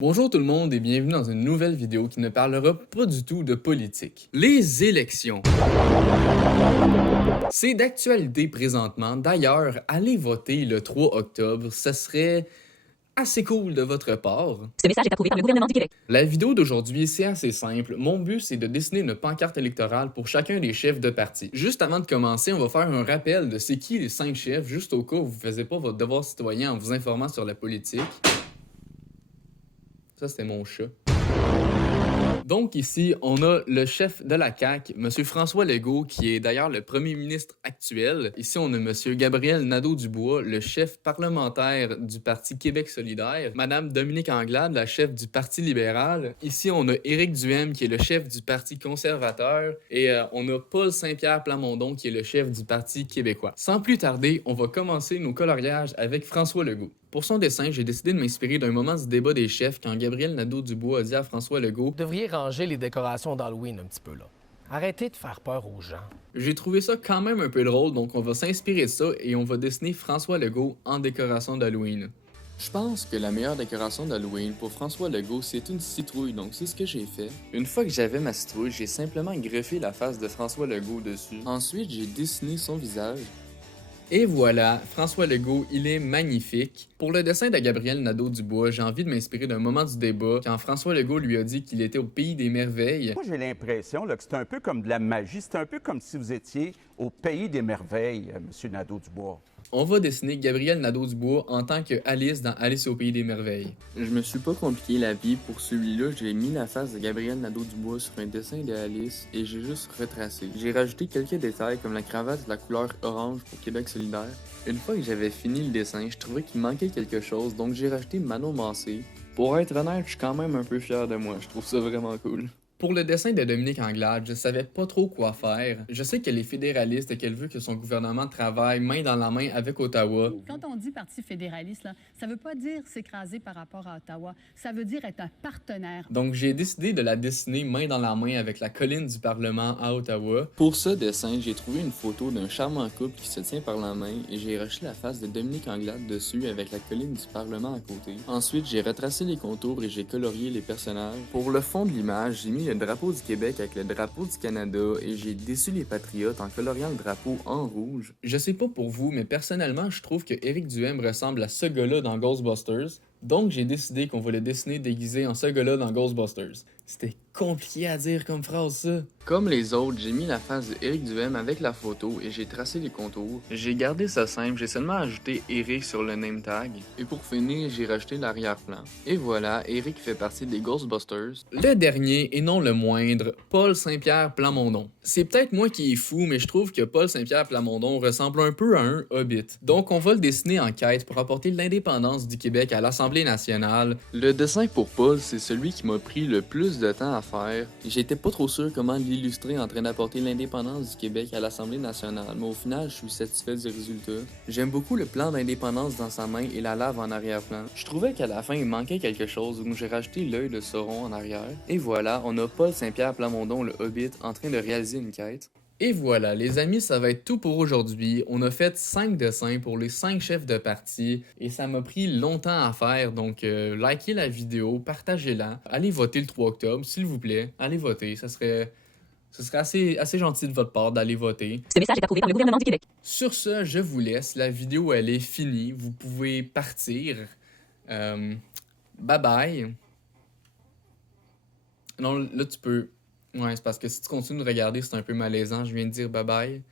Bonjour tout le monde et bienvenue dans une nouvelle vidéo qui ne parlera pas du tout de politique. Les élections. C'est d'actualité présentement. D'ailleurs, allez voter le 3 octobre, ce serait assez cool de votre part. Ce message est approuvé par le gouvernement du Québec. La vidéo d'aujourd'hui, c'est assez simple. Mon but, c'est de dessiner une pancarte électorale pour chacun des chefs de parti. Juste avant de commencer, on va faire un rappel de c'est qui les 5 chefs, juste au cas où vous ne faisiez pas votre devoir citoyen en vous informant sur la politique. Ça, c'était mon chat. Donc ici, on a le chef de la CAQ, M. François Legault, qui est d'ailleurs le premier ministre actuel. Ici, on a M. Gabriel Nadeau-Dubois, le chef parlementaire du Parti Québec solidaire. Mme Dominique Anglade, la chef du Parti libéral. Ici, on a Éric Duhaime, qui est le chef du Parti conservateur. Et on a Paul Saint-Pierre Plamondon, qui est le chef du Parti québécois. Sans plus tarder, on va commencer nos coloriages avec François Legault. Pour son dessin, j'ai décidé de m'inspirer d'un moment du débat des chefs quand Gabriel Nadeau-Dubois a dit à François Legault Vous devriez ranger les décorations d'Halloween un petit peu, là. Arrêtez de faire peur aux gens. J'ai trouvé ça quand même un peu drôle, donc on va s'inspirer de ça et on va dessiner François Legault en décoration d'Halloween. Je pense que la meilleure décoration d'Halloween pour François Legault, c'est une citrouille, donc c'est ce que j'ai fait. Une fois que j'avais ma citrouille, j'ai simplement greffé la face de François Legault dessus. Ensuite, j'ai dessiné son visage. Et voilà, François Legault, il est magnifique. Pour le dessin de Gabriel Nadeau-Dubois, j'ai envie de m'inspirer d'un moment du débat quand François Legault lui a dit qu'il était au pays des merveilles. Moi, j'ai l'impression là, que c'est un peu comme de la magie. C'est un peu comme si vous étiez au pays des merveilles, M. Nadeau-Dubois. On va dessiner Gabriel Nadeau-Dubois en tant que Alice dans Alice au pays des merveilles. Je me suis pas compliqué la vie pour celui-là, j'ai mis la face de Gabriel Nadeau-Dubois sur un dessin de Alice et j'ai juste retracé. J'ai rajouté quelques détails comme la cravate de la couleur orange pour Québec solidaire. Une fois que j'avais fini le dessin, je trouvais qu'il manquait quelque chose, donc j'ai rajouté Manon Mancé. Pour être honnête, je suis quand même un peu fier de moi, je trouve ça vraiment cool. Pour le dessin de Dominique Anglade, je savais pas trop quoi faire. Je sais qu'elle est fédéraliste et qu'elle veut que son gouvernement travaille main dans la main avec Ottawa. Quand on dit Parti fédéraliste, là, ça veut pas dire s'écraser par rapport à Ottawa. Ça veut dire être un partenaire. Donc j'ai décidé de la dessiner main dans la main avec la colline du Parlement à Ottawa. Pour ce dessin, j'ai trouvé une photo d'un charmant couple qui se tient par la main et j'ai rejeté la face de Dominique Anglade dessus avec la colline du Parlement à côté. Ensuite, j'ai retracé les contours et j'ai colorié les personnages. Pour le fond de l'image, j'ai mis le drapeau du Québec avec le drapeau du Canada et j'ai déçu les patriotes en coloriant le drapeau en rouge. Je sais pas pour vous, mais personnellement, je trouve que Éric Duhaime ressemble à ce gars-là dans Ghostbusters. Donc j'ai décidé qu'on va le dessiner déguisé en ce gars-là dans Ghostbusters. C'était compliqué à dire comme phrase, ça. Comme les autres, j'ai mis la face de Éric Duhaime avec la photo et j'ai tracé les contours. J'ai gardé ça simple, j'ai seulement ajouté Éric sur le name tag. Et pour finir, j'ai rajouté l'arrière-plan. Et voilà, Éric fait partie des Ghostbusters. Le dernier, et non le moindre, Paul Saint-Pierre Plamondon. C'est peut-être moi qui est fou, mais je trouve que Paul Saint-Pierre Plamondon ressemble un peu à un hobbit. Donc on va le dessiner en quête pour apporter l'indépendance du Québec à l'Assemblée nationale. Le dessin pour Paul, c'est celui qui m'a pris le plus de temps à faire. J'étais pas trop sûr comment l'illustrer en train d'apporter l'indépendance du Québec à l'Assemblée nationale, mais au final, je suis satisfait du résultat. J'aime beaucoup le plan d'indépendance dans sa main et la lave en arrière-plan. Je trouvais qu'à la fin, il manquait quelque chose, donc j'ai rajouté l'œil de Sauron en arrière. Et voilà, on a Paul Saint-Pierre Plamondon, le hobbit, en train de réaliser une quête. Et voilà, les amis, ça va être tout pour aujourd'hui. On a fait 5 dessins pour les 5 chefs de parti et ça m'a pris longtemps à faire, donc likez la vidéo, partagez-la. Allez voter le 3 octobre, s'il vous plaît. Allez voter, ce serait assez gentil de votre part d'aller voter. Ce message est approuvé par le gouvernement du Québec. Sur ce, je vous laisse. La vidéo, elle est finie. Vous pouvez partir. Bye bye. Non, là, tu peux... Ouais, c'est parce que si tu continues de regarder, c'est un peu malaisant. Je viens de dire bye bye.